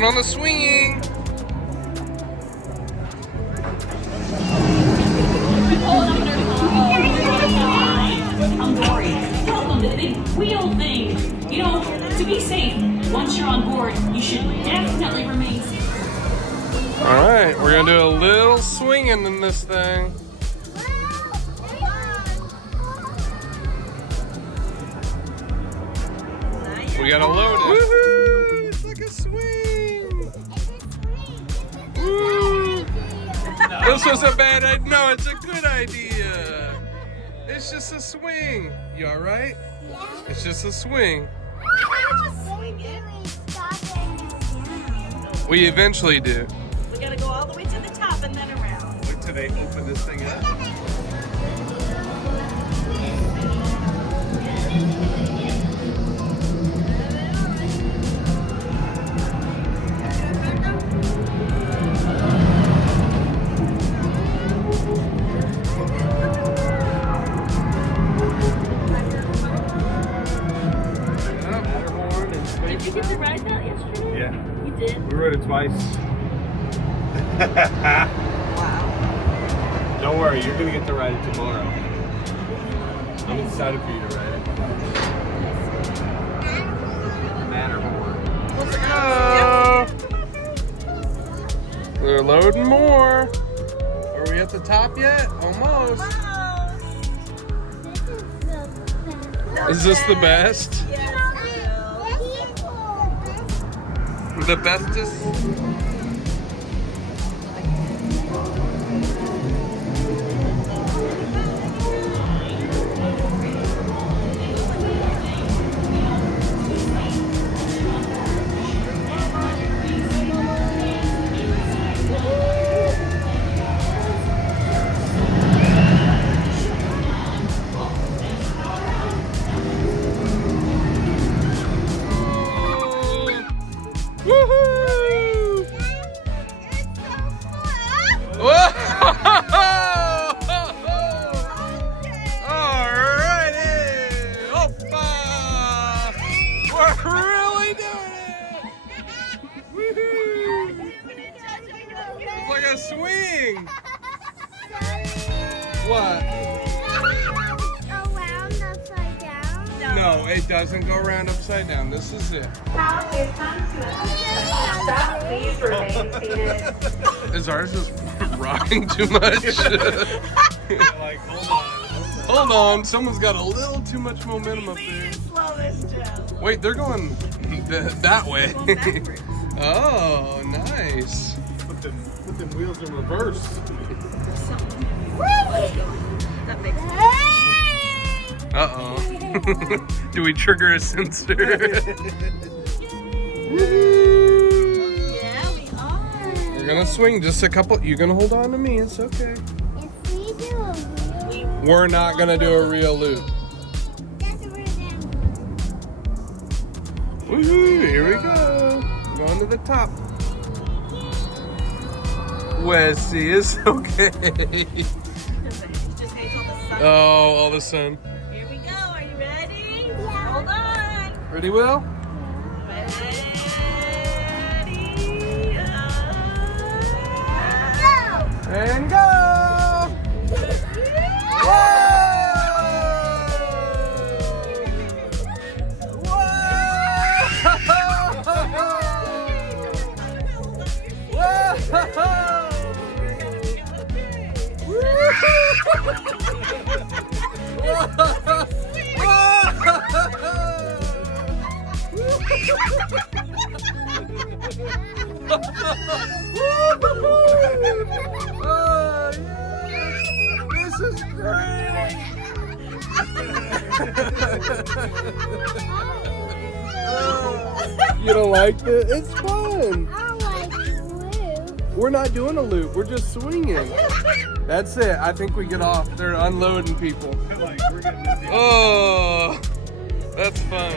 going on the swinging. Welcome to the big wheel thing. You know, to be safe, once you're on board, you should definitely remain safe. All right, we're gonna do a little swinging in this thing. We gotta load it. Woohoo! It's like a swing. Woo! This was a bad idea. No, it's a good idea. It's just a swing. You all right? Yeah. It's just a swing. We eventually do. We gotta go all the way to the top and then around. Wait till they open this thing up. Did you get to ride that yesterday? Yeah. You did? We rode it twice. Wow. Don't worry, you're gonna get to ride it tomorrow. I'm excited for you to ride it. Matterhorn. Let's go. They're loading more. Are we at the top yet? Almost. Is this the best? Yes, The bestest? Woohoo! Alrighty! Oppa! We're really doing it! Woohoo! It's like a swing! What? Around upside down? No, it doesn't go around upside down. This is it. Now is time to stop. Please remain seated. Is ours just rocking too much? Like, hold on. Hold on, someone's got a little too much momentum up we there. need to slow this down. Wait, they're going that way. Go backwards. Oh, nice. Put them wheels in reverse. That makes sense. Uh-oh. Do we trigger a sensor? Yeah, we are. We're gonna swing just a couple. You're gonna hold on to me. It's okay. If we do a wheel, We're not gonna do a real loop. that's where down. Woohoo! Here we go. Going to the top. Wesley is okay. Just hates all the sun. Oh, all of a sudden. Here we go. Are you ready? Yeah. Hold on. Ready, Will? Ready. And go! Oh, yeah. This is great! You don't like it? It's fun! I like blue. We're not doing a loop, we're just swinging. That's it. I think we get off. They're unloading people. Like, we're getting this in. Oh, that's fun.